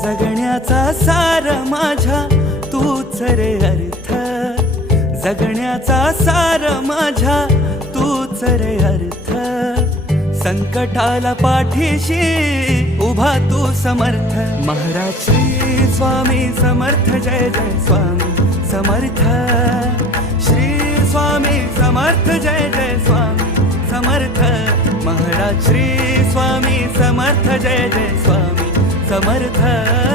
जगण्याचा सार माझ्या तूच रे अर्थ, जगण्याचा सार माझ्या तूच रे अर्थ. संकटाला पाठीशी उभा तू समर्थ. महाराज श्री स्वामी समर्थ, जय जय स्वामी समर्थ. श्री स्वामी समर्थ, जय जय स्वामी समर्थ. महाराज श्री स्वामी समर्थ, जय जय स्वामी समर्थ.